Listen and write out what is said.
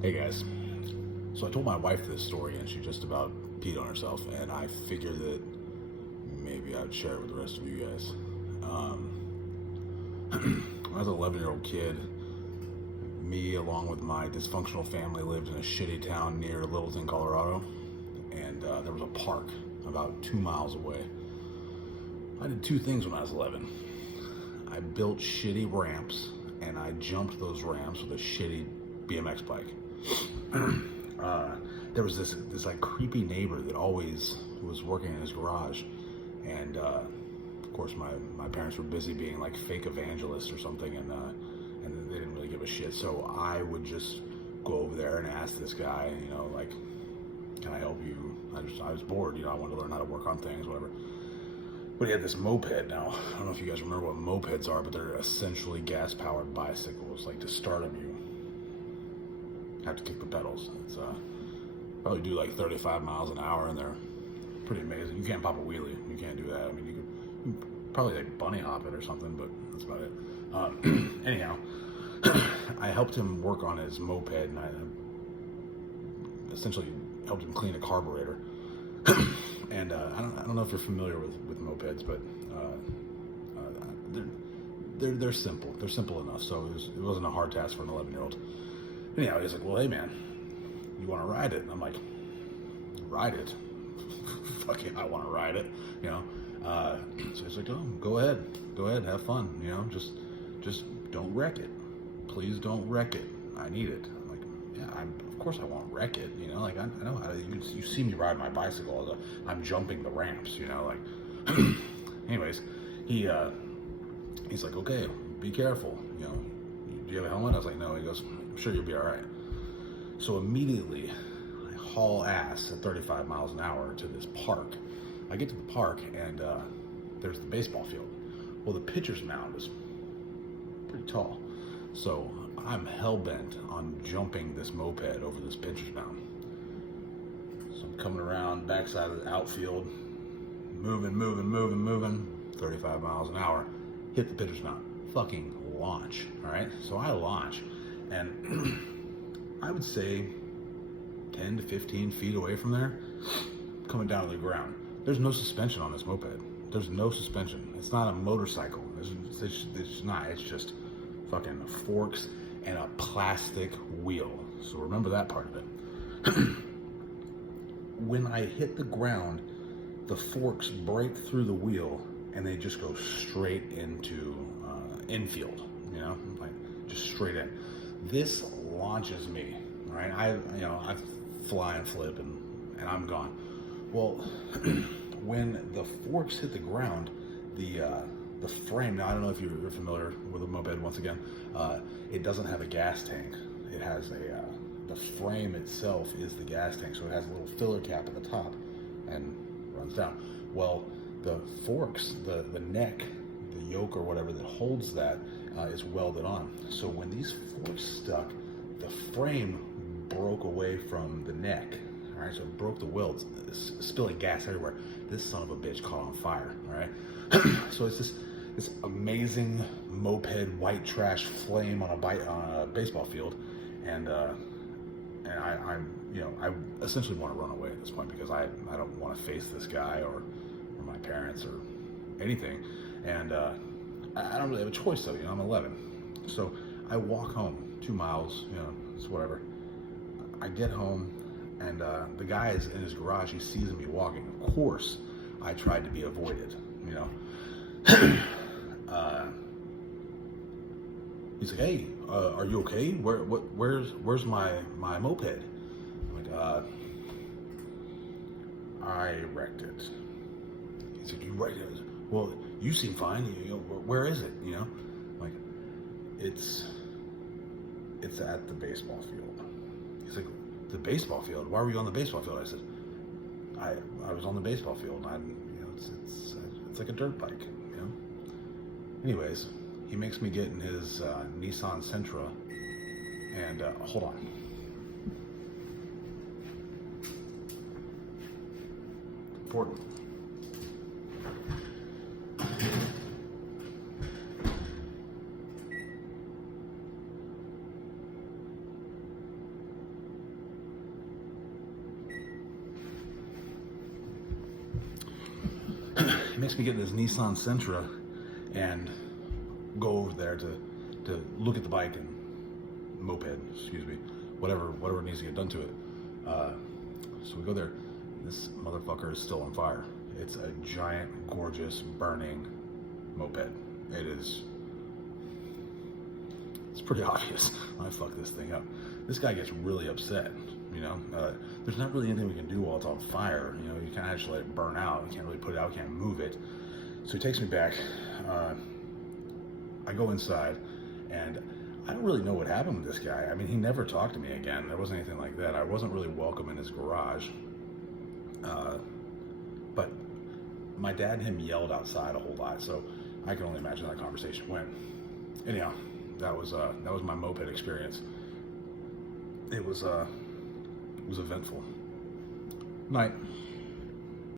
Hey guys. So I told my wife this story and she just about peed on herself, and I figured that maybe I'd share it with the rest of you guys. Um, when I was an 11-year-old kid, me along with my dysfunctional family lived in a shitty town near Littleton, Colorado, and there was a park about 2 miles away. I did two things when I was 11. I built shitty ramps, and I jumped those ramps with a shitty BMX bike. There was this like creepy neighbor that always was working in his garage, and of course my parents were busy being like fake evangelists or something, and they didn't really give a shit. So I would just go over there and ask this guy, like, can I help you? I was bored, I wanted to learn how to work on things, whatever. But he had this moped. Now, I don't know if you guys remember what mopeds are, but they're essentially gas-powered bicycles. Like, to start them, you have to kick the pedals. It's probably do like 35 miles an hour, and they're pretty amazing. You can't pop a wheelie. You can't do that. I mean, you could probably like bunny hop it or something, but that's about it. Anyhow, I helped him work on his moped, and I essentially helped him clean a carburetor. And I don't know if you're familiar with mopeds, but they're simple. They're simple enough, so it wasn't a hard task for an 11-year-old. Anyhow, he's like, well, hey man, you want to ride it? And I'm like, ride it? Fuck yeah, I want to ride it, So he's like, oh, go ahead, have fun, just don't wreck it. Please don't wreck it. I need it. I'm like, yeah, of course I won't wreck it, like I know how to, you see me ride my bicycle, I'm jumping the ramps, like, anyways, he's like, okay, be careful, do you have a helmet? I was like, no. He goes, I'm sure you'll be all right. So immediately I haul ass at 35 miles an hour to this park. I get to the park, and there's the baseball field. Well, the pitcher's mound is pretty tall, so I'm hell-bent on jumping this moped over this pitcher's mound. So I'm coming around backside of the outfield, moving, 35 miles an hour, hit the pitcher's mound, fucking launch. All right, so I launch, and I would say 10 to 15 feet away from there, coming down to the ground. There's no suspension on this moped. There's no suspension. It's not a motorcycle. It's not. It's just fucking forks and a plastic wheel. So remember that part of it. When I hit the ground, the forks break through the wheel, and they just go straight into infield, like just straight in. This launches me, right? I fly and flip, and I'm gone. Well, when the forks hit the ground, the frame, now I don't know if you're familiar with a moped, once again, it doesn't have a gas tank. It has the frame itself is the gas tank, so it has a little filler cap at the top and runs down. Well, the forks, the neck, the yoke or whatever that holds that is welded on. So when these forks stuck, the frame broke away from the neck. All right, so it broke the welds, spilling gas everywhere. This son of a bitch caught on fire. All right, so it's this amazing moped white trash flame on a baseball field, and I essentially want to run away at this point, because I don't want to face this guy or my parents or anything, and I don't really have a choice though. I'm 11, so I walk home 2 miles. It's whatever. I get home, and the guy is in his garage. He sees me walking. Of course, I tried to be avoided. He's like, "Hey, are you okay? Where's my moped?" I'm like, I wrecked it. He's like, "You wrecked it?" Well, you seem fine. Where is it? Like, it's at the baseball field. He's like, the baseball field? Why were you on the baseball field? I said, I was on the baseball field. And it's like a dirt bike. Anyways, he makes me get in his Nissan Sentra, and hold on. Ford. makes me get in this Nissan Sentra and go over there to look at the bike and moped, excuse me, whatever needs to get done to it. So we go there. This motherfucker is still on fire. It's a giant, gorgeous, burning moped. It's pretty obvious. I fuck this thing up. This guy gets really upset. You know, there's not really anything we can do while it's on fire. You know, you can't actually let it burn out. You can't really put it out. You can't move it. So he takes me back. I go inside, and I don't really know what happened with this guy. I mean, he never talked to me again. There wasn't anything like that. I wasn't really welcome in his garage. But my dad and him yelled outside a whole lot, so I can only imagine how that conversation went. Anyhow, that was my moped experience. It was eventful. Night.